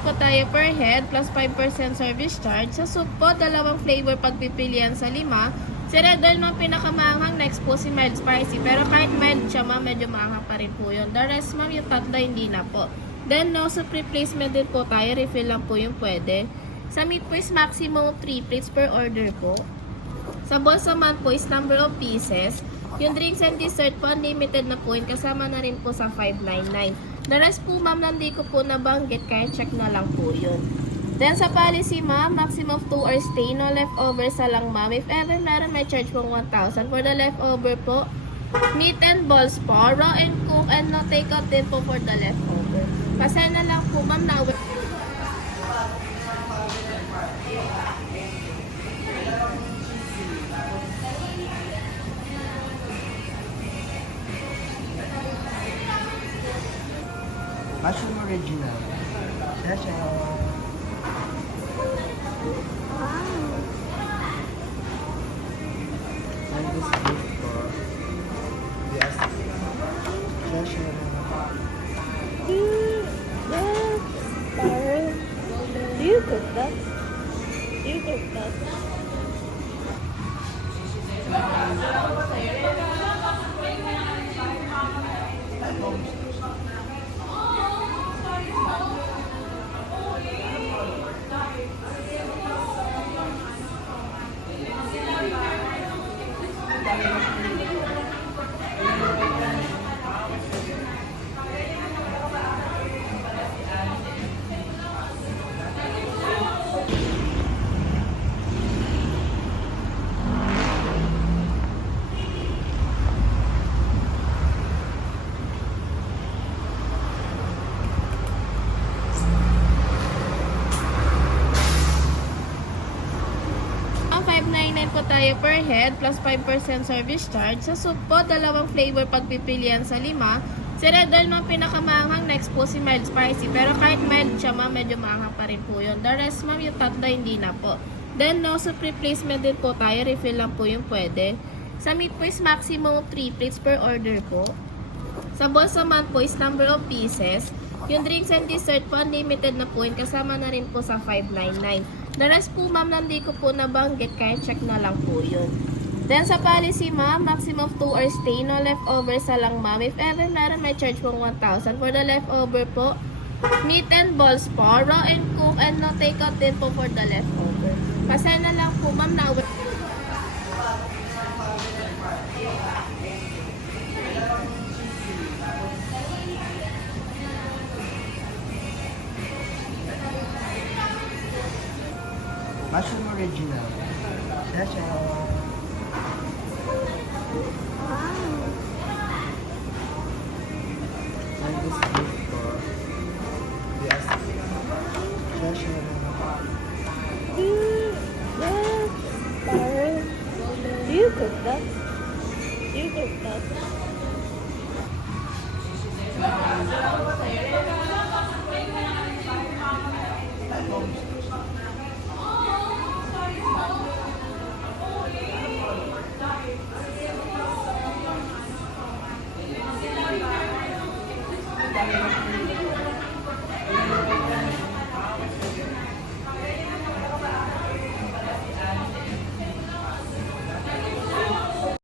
po tayo per head plus 5% service charge. Sa soup po, dalawang flavor pagpipilian sa 5. Si Red Oil ma'am pinakamanghang, next po si mild spicy. Pero kahit mild siya ma'am, medyo maanghang pa rin po yun. The rest ma'am, yung tatlo hindi na po. Then no, sa replacement din po tayo, refill lang po yung pwede. Sa meat po is maximum 3 plates per order po. Sa balls naman po is number of pieces. Yung drinks and dessert po, unlimited na po yun. Kasama na rin po sa 599. The rest po ma'am, hindi ko po nabanggit. Kaya check na lang po yun. Then sa policy ma'am, maximum of 2 hours stay. No leftovers na lang ma'am. If ever meron, may charge pong 1,000. For the leftover po, meat and balls po, raw and cook, and no take out din po for the leftover. Pasay na lang po ma'am na Mushroom original. Shasha. And this beef for yes. Shasha. Do you cook that? Do you cook that? Ang 599 po tayo per head plus 5% service charge. Sa soup po, dalawang flavor pagpipilian sa 5. Si Red Oil ma'am pinakamanghang, next po si mild spicy. Pero kahit mild siya ma'am, medyo maanghang pa rin po yun. The rest ma'am, yung tatlo hindi na po. Then no, sa replacement din po tayo, refill lang po yung pwede. Sa meat po is maximum 3 plates per order po. Sa balls naman po is number of pieces. Yung drinks and dessert po, unlimited na po yun. Kasama na rin po sa 599. The rest po ma'am, hindi ko po nabanggit. Kaya check na lang po yun. Then sa policy ma'am, maximum of 2 hours stay. No leftovers na lang ma'am. If ever meron, may charge pong 1,000. For the leftover po, meat and balls po, raw and cook, and no take out din po for the leftover. Pasay na lang po ma'am na Mushroom original. Shasha. And this beef for yes. Shasha. Do you cook that? Do you cook that?